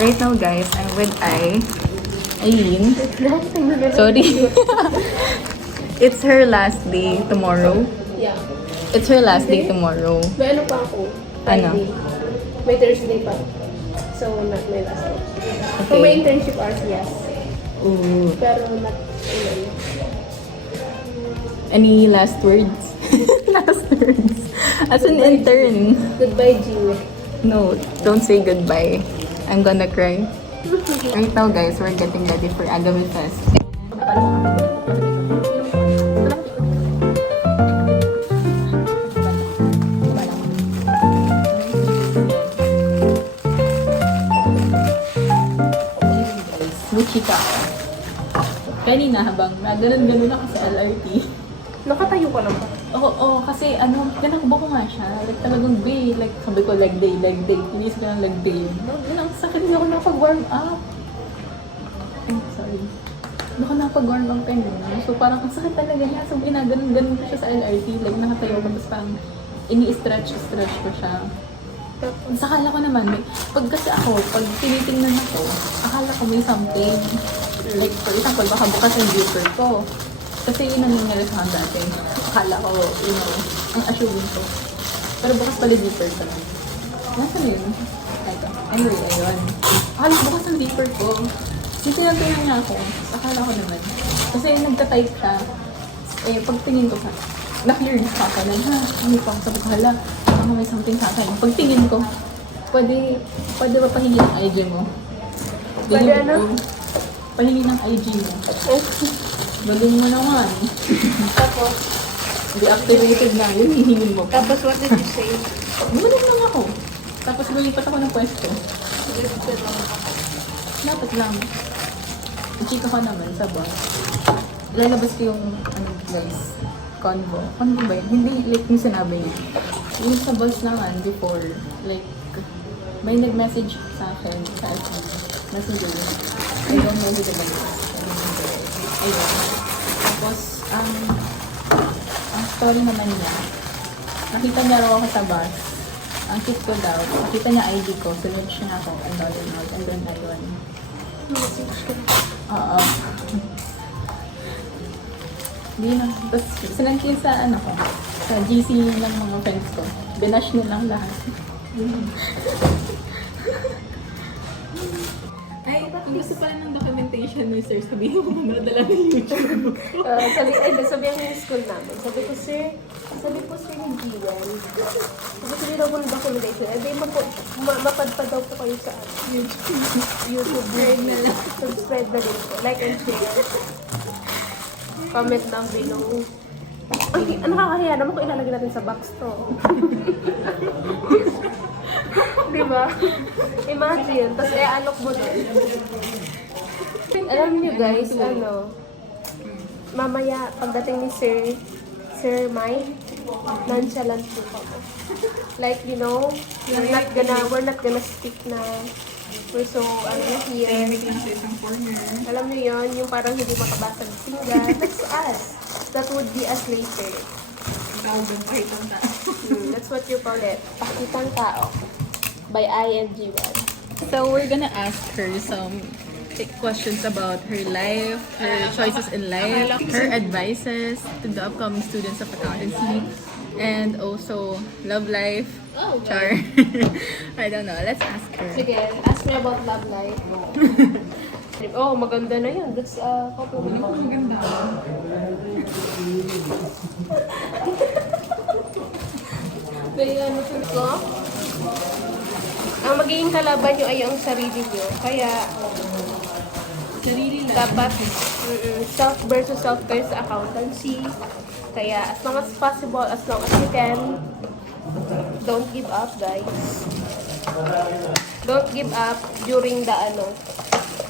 Right now, guys, I'm with Aileen. Sorry. It's her last day tomorrow. Yeah. It's her last day tomorrow. May ano pa ako? Ano? Friday. May Thursday pa. So, not my last day. So, Okay. may internship hours, yes. Ooh. Pero not, Any last words? Last words. As an intern. goodbye, Gina. No, don't say goodbye. I'm gonna cry. Right now, guys, we're getting ready for Agave Fest. Muchika ako. Kanina habang ganun-ganun ako sa LRT. Nakatayo ka lang ba? Oo, kasi tinakbo ko nga siya. Like talagang day, like sabi ko leg day. Inis ko ng leg day. Ang sakit, hindi ako nakapag-warm up. Ay, sorry. Hindi ako nakapag-warm up kanina. So parang ang sakit talaga niya. So ginaganon-ganon ko siya sa LRT. Like nakatayo ko, tapos parang ini-stretch ko siya. Tapos akala ko naman, pag kasi ako, pag tinitingnan ako, akala ko may something. Like, for example, baka bukas ang zipper ko. Kasi yun ang nangyari sa akin dati. Akala ko, ang assuming ko. Pero bukas pala zipper ko lang. Nasaan yun? Ito. Anyway, ayun. Akala ko bukas ang zipper ko. Dito lang tingnan niya ako. Akala ko naman. Kasi nagka-type siya. Pagtingin ko sa na-clear na sa akin. Ano pa ako sabi ko, hala, may something sa akin. Pagtingin ko, pwede ba pahingi ng IG mo? Pwede ano? Pahingi ng IG mo. Galing mo naman. Tapos, Deactivated na yun, hihingin mo pa. tapos what did you say? Gumaling lang ako. Tapos lulipat ako ng pwesto. Dapat lang. Chika ko naman sa bus. Lalabas ko yung, guys, convo. Convo ba yun? Hindi, like yung sinabi niya. Yung sa bus naman before, like, may nag-message sa akin sa Messenger. I don't know who the guy is. Ayun. Tapos, ang story naman niya, nakita niya raw ako sa bus. Ang cute ko daw. Nakita niya ID ko. Sunod siya ako. And then, ayun. Oo. Hindi na. Tapos, sinang ko sa GC ng mga friends ko. Binash nilang lahat. Ay, ang gusto pala ng documentation ni sir, sabihin mo na dala ng YouTube. Sabi ang school namin. Sabi ko, sir ni Gian. Sabi ko, nila mo ng documentation. Di mapadpad daw po kayo sa YouTube. Spread na lang. Spread na din po. Like and share. Comment down below. Ang nakakahiya naman kung ilalagay natin sa box to. Diba? Imagine. Tapos i-unlock mo doon. Alam niyo guys, mamaya pagdating ni Sir Mike, nonchalant po kami. Like, we're not gonna stick na we're so, here. Alam niyo yun, yung parang hindi makabasag singa. That's us. That would be us later. That's what you call it. Pakitang tao. By ING1. So we're gonna ask her some questions about her life, her choices in life, her advices to the upcoming students of accountancy, and also love life. Oh, Char. I don't know. Let's ask her. Sige, ask me about love life. Oh, maganda na yun. That's compliment. Maganda. Kaya ko, ang magiging kalaban nyo ay ang sarili nyo. Kaya, Sarili lang. dapat self versus self kayo sa accountancy. Kaya, as long as possible, as long as you can, don't give up, guys. Don't give up during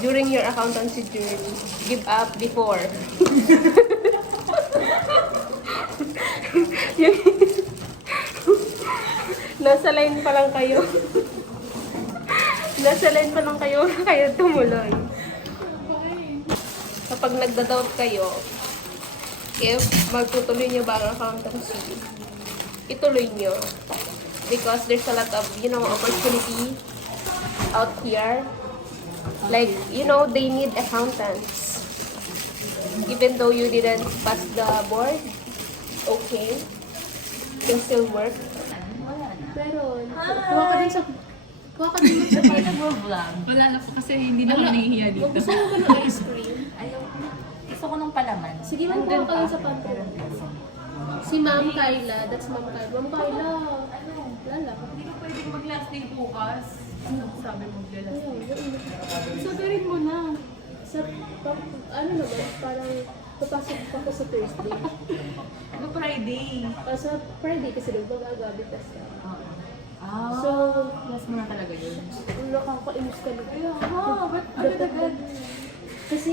during your accountancy journey. Give up before. Nasa line pa lang kayo. Kaya tumuloy. Kapag nagda-doubt kayo, if magtutuloy nyo ba ang accountancy, ituloy nyo. Because there's a lot of, opportunity out here. Like, you know, they need accountants. Even though you didn't pass the board, okay, can still work. Meron. Kuha ka din sa... Kuha ka din sa... Nag-vlog. Wala na po kasi hindi na ako nahihiya dito. Gusto mo ba ng ice cream? Ayaw. Gusto ko ng palaman. Sige, magkuha ka din sa pantry. Si Ma'am Kyla, that's Ma'am Kyla. Ma'am Kyla, lala. Hindi ko pwedeng mag-last day bukas. Ano sabi mo mag-last day? Sabihin mo na. Sa, ano naman, parang papasok pa ko sa Thursday. Ano Friday? Sa Friday kasi doon mag-agabi test ka. Ah, So, last mo na talaga yun. nakakainis ka na. Ba't agad-agad? Kasi,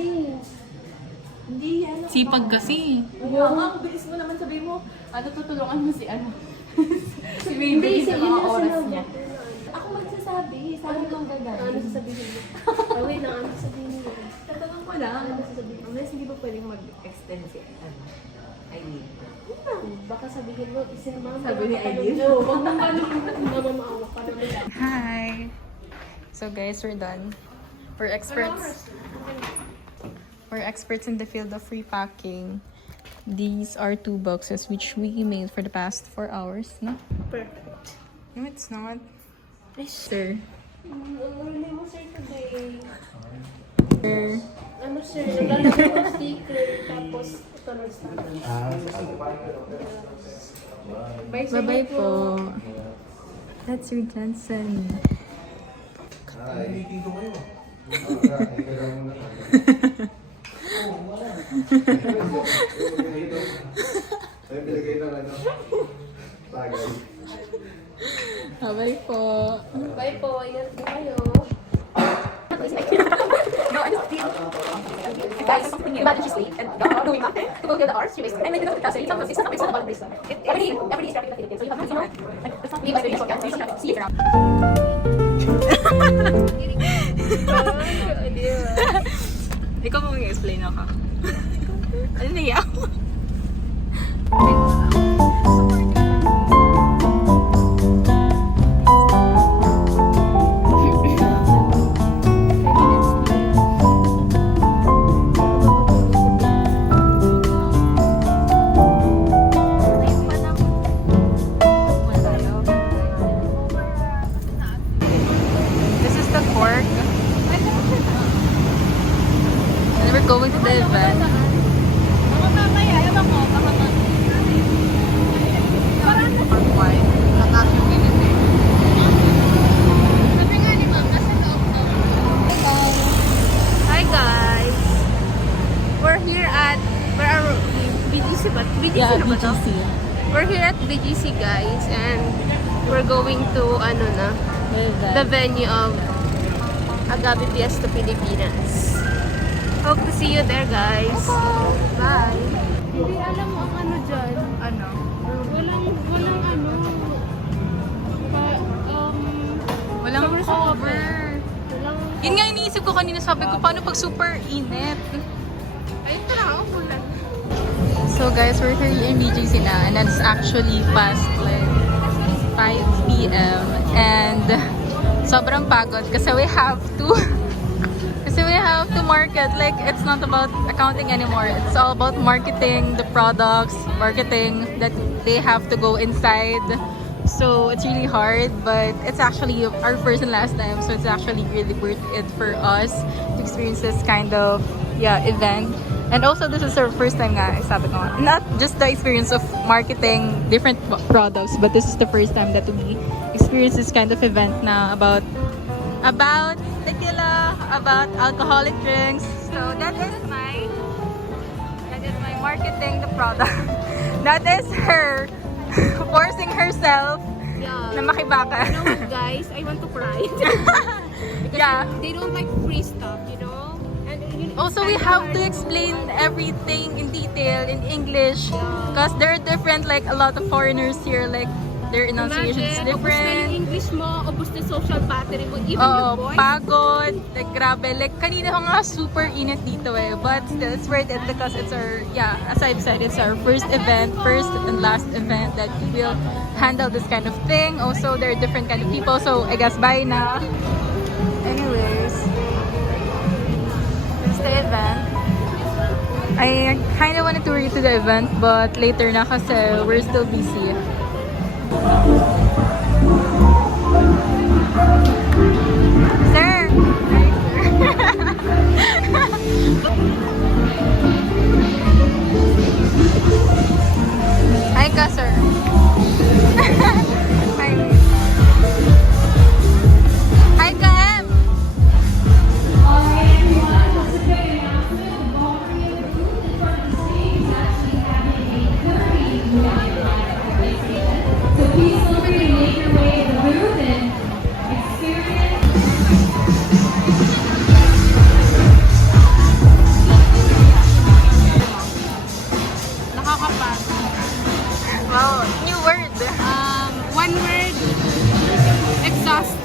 Hindi yan. Sipag kasi. Kaya nga, ang bilis mo naman sabihin mo, ano tutulungan mo si ano? Si Baby sa mga oras niya. Ako magsasabi, sabi kong ano gagawin. sasabihin mo? Wait lang, ano sasabihin mo? Tatanong ko lang. Ano sasabihin mo? Unless hindi ba pwedeng mag-extend si ano? Aileen. Baka sabihin mo, isin Ma'am. Sabi ni Aileen. Oo, wag mong paano mamamaawa ka naman. Hi! So guys, we're done. We're experts. We're experts in the field of repacking. These are 2 boxes which we made for the past 4 hours, no? Perfect. No, it's not. Sir. Ang huli mo, sir, today. Sir. Ano, sir? Naglalagay ko sticker, tapos ito na start. Bye, sir. Bye-bye po. That's your Johnson. Meeting ko kayo. Ay, bilagay na ano. Tagay. Bye-bye po. Bye po. Ingat po kayo. No, I'm just guys, imagine she's late and doing nothing to go kill the horse. She wasted. And maybe that's it's not about this. Everybody is trapped in the Philippines, so you have to, you know, like it's not me, but it's okay. So you should have to see it around. Ikaw mo mag-explain ako. Ano na yan? This is the cork. And we're going to the event. Hi, guys. We're here at, where are we? BGC ba? BGC Yeah, na ba to? BGC. We're here at BGC, guys, and we're going to, ano na, the venue of Agape Fiesta Pilipinas. Hope to see you there, guys. Bye. Hindi alam mo ang ano dyan. Ano? Walang ano. Walang cover. Walang... Yun nga iniisip ko kanina, sabi ko, paano pag super init? Ay, tara, ako lang. So guys, we're here in BGC na, and it's actually past like 5 p.m. and sobrang pagod kasi we have to market. Like, it's not about accounting anymore. It's all about marketing the products, marketing that they have to go inside. So it's really hard, but it's actually our first and last time, so it's actually really worth it for us to experience this kind of event. And also, this is our first time nga, sabi ko, not just the experience of marketing different products, but this is the first time that we experience this kind of event na about tequila, about alcoholic drinks. So that is my marketing the product. That is her forcing herself Yeah. na makibaka. You know what, guys? I want to cry. Because Yeah. they don't like free stuff, you know? And Also, we have to explain everything in detail in English because there are different, like a lot of foreigners here, like their enunciation is Imagine, ubus na yung different. English mo, ubus na yung social battery mo, even your Oo, voice. pagod, like grabe. Like kanina ko nga super init dito eh. But still, it's worth it because it's our, as I've said, it's our first and last event that we will handle this kind of thing. Also, there are different kind of people. So, I guess bye na. Anyways, the event. I kind of wanted to read to the event, but later na kasi we're still busy. Sir! Hi ka, sir. Hi. Hi ka, Em. So please feel free to make your way to the booth and experience. Nakakapagod. Wow, new word. One word, exhausted.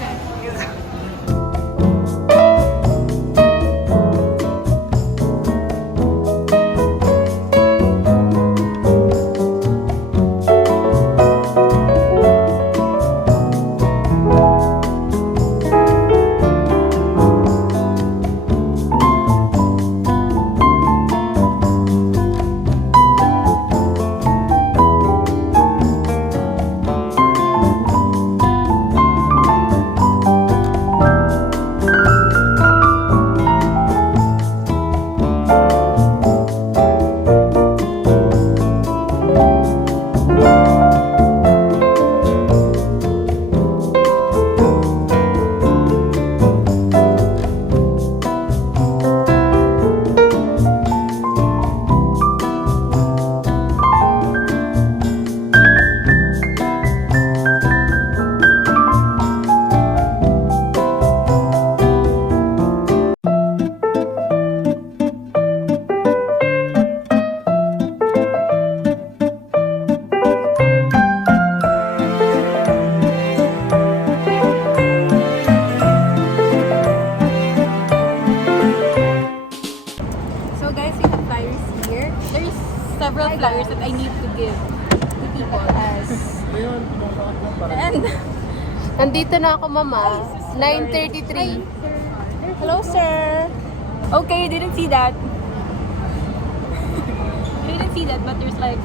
So guys, we have flyers here. There's several flyers that I need to give to people as and Nandito na ako, mama. 9:33. Hello, sir. okay, didn't see that. Didn't see that, but there's like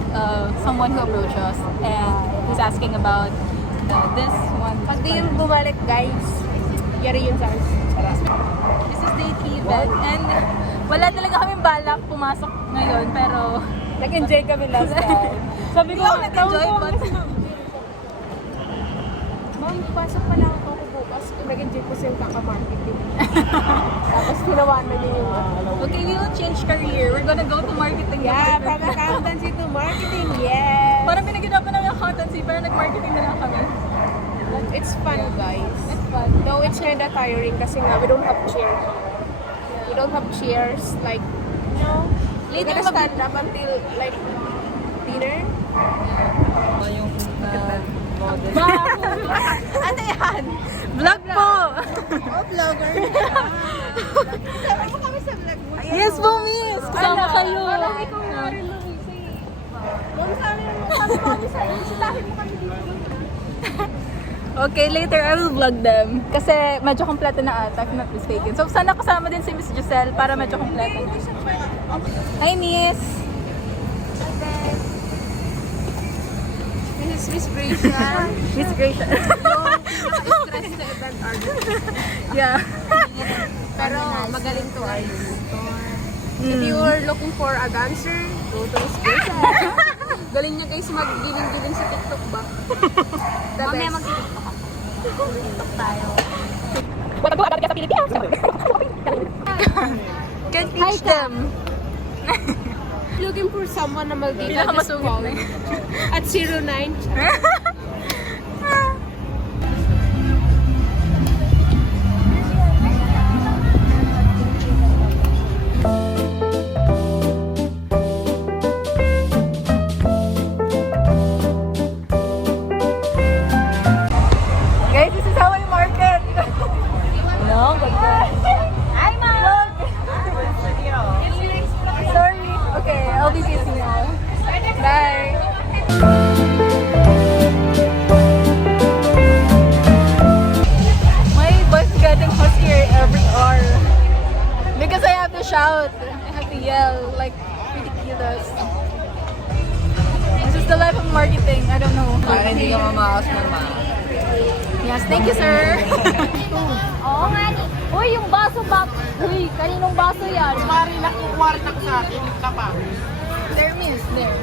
someone who approached us and who's asking about this one. Pag di yung bumalik, guys, yari yun sa akin. This is day 3 event and wala talaga kaming balak pumasok ngayon pero Nag-enjoy kami last time. Sabi hindi ako nag-enjoy but Ma'am, pasok pa lang ako bukas. Nag-enjoy ko sa yung kaka-marketing. Tapos tinawanan niyo yung okay, we will change career. We're gonna go to marketing. Yeah, department. from accountancy to marketing, yes! Parang pinag-inapan ng accountancy pero nag-marketing na lang kami. It's fun, guys. It's fun. No, it's kinda tiring kasi nga, we don't have chairs. We don't have chairs, like, you know, we're Later gonna stand up until, like, dinner. Ano yan? Vlog po! Oh, vlogger! Sama mo kami sa vlog mo. Yes po, miss! Kasama kayo! Parang ikaw na rin lang isa eh. Ma'am, sabi mo kami sa'yo, sitahin mo kami dito. Okay, later I will vlog them. Kasi medyo kompleto na ata, if not mistaken. So sana kasama din si Miss Giselle para medyo kompleto na. Hi, Miss! This is Miss Gracia. Miss Gracia. Stress sa event artist. Yeah. Pero magaling to artist. If you are looking for a dancer, go to Miss Gracia. Galing niya guys mag-giling-giling sa TikTok ba? The Mamaya best. mag-TikTok ako. TikTok tayo. Wala po agad ka sa Pilipinas. Can teach them. Looking for someone na mag-date, just Pinakamasungit call na at 09. Guys, this is how I market. No, but hi, Mom. Sorry. Okay, I'll be busy now. Bye. shout. I have to yell like ridiculous. This is the life of marketing. I don't know. Para hindi ka mamakas mama. Yes, thank you, sir. Oo nga ni. Uy, yung baso ba? Uy, kaninong baso yan? Mari nakukuwartak sa akin ka pa. There, miss. There.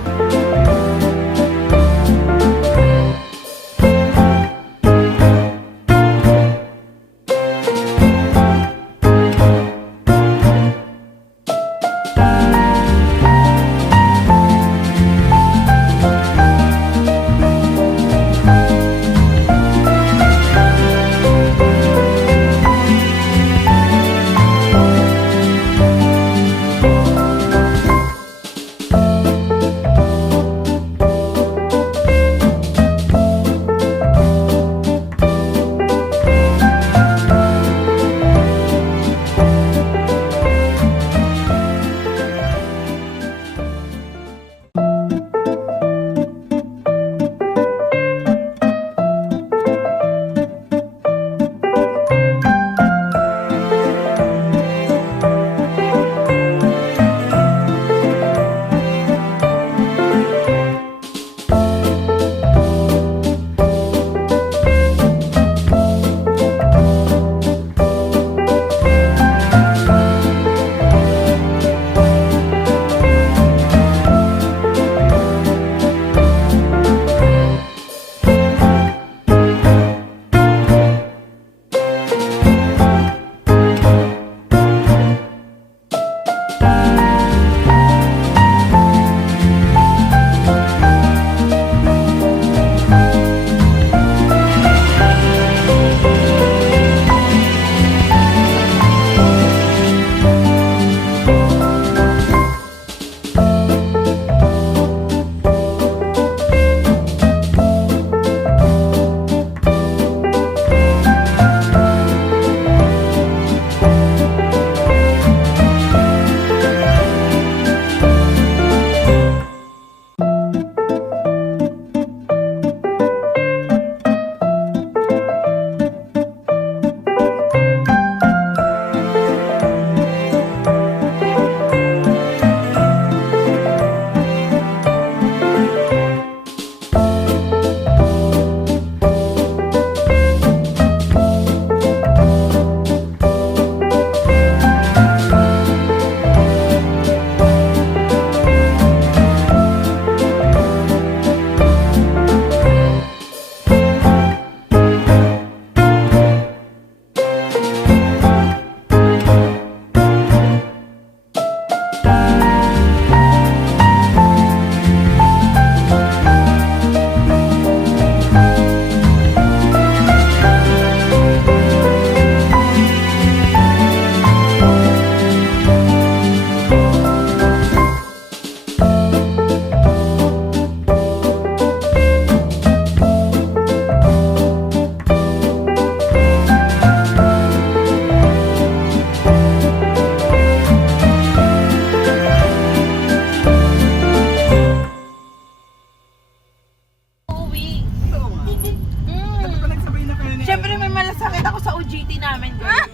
Siyempre may malasakit ako sa OJT namin, girl.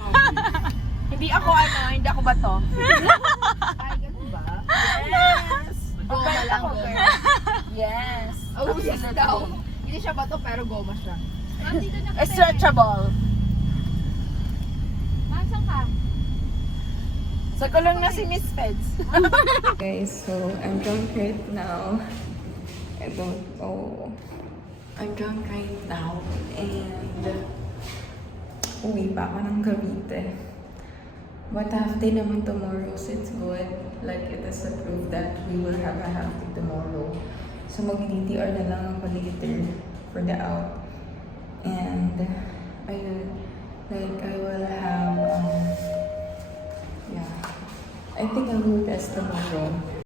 Hindi ako bato. Ay, ganun ba? Yes! Goma lang, girl. Yes. Oh, yes daw. Hindi siya bato, pero goma siya. Stretchable. Masang ka? Sa kulong na si Miss Feds. Guys, so I'm drunk right now. I don't know. I'm drunk right now and uwi pa ako ng Cavite. But half day naman tomorrow, so it's good. Like, it is a proof that we will have a half day tomorrow. So mag-DTR na lang ako later for the out. And ayun, like I will have yeah, I think I will test tomorrow.